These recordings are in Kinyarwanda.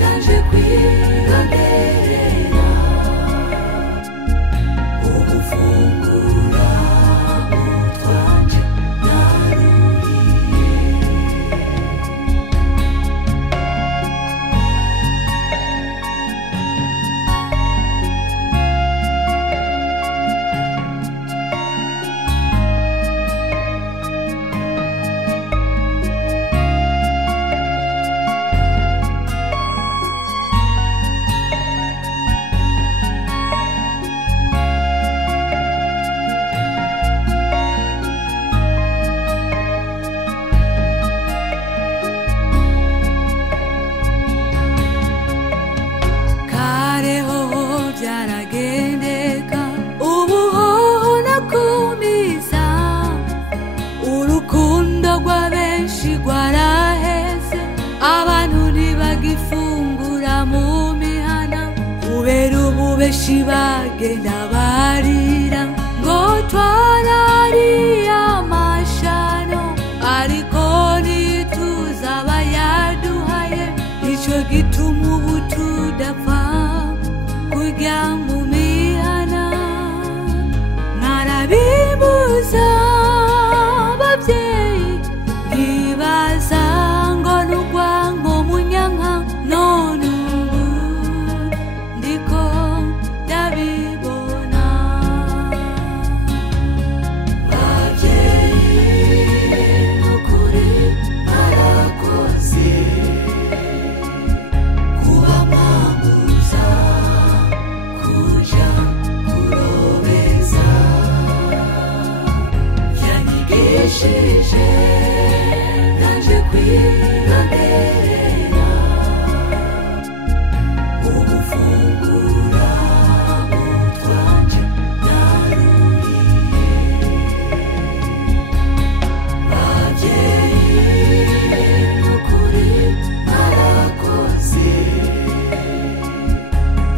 naje kwironderera ubufungura utwanje naruriye. Byaragendeka ubuhoho nakumiza, urukundo rw'abenshi rwaraheze, abantu ntibagifungura mu mihana kubera ububeshi bagenda barira ngo twarariye amashano, ariko ntituzi abayaduhaye, nico gituma ubu tudapfa kurya mu mihana. Narabibuza abavyeyi ntibaza ngo n'urwanko munyanka, none ubu ndiko ndabibona. Bavyeyi n'ukuri barakoze kuba mwambuza kuja kurobeza, yanyigishije naje kwironderera ubufungura utwanje naruriye. Bavyeyi n'ukuri barakoze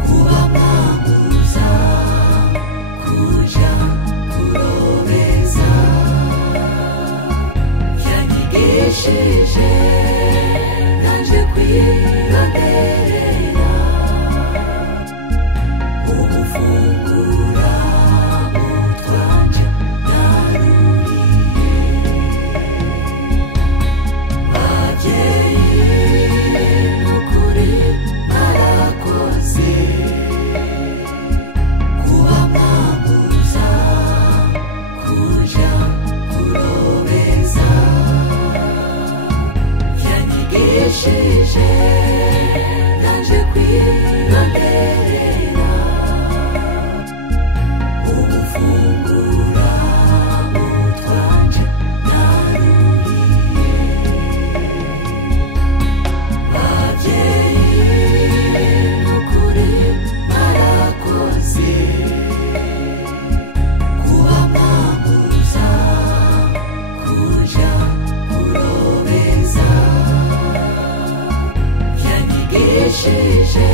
kuba mwambuza kuja kurobeza, yanyigishije naje kwironderera ubufungura utwanje naruriye. Bavyeyi n'ukuri barakoze kuba mwambuza kuja kurobeza, yanyigishije naje kwironderera ubufungura utwanje naruriye. Bavyeyi n'ukuri barakoze kuba mwambuza kuja kurobeza, yanyigishije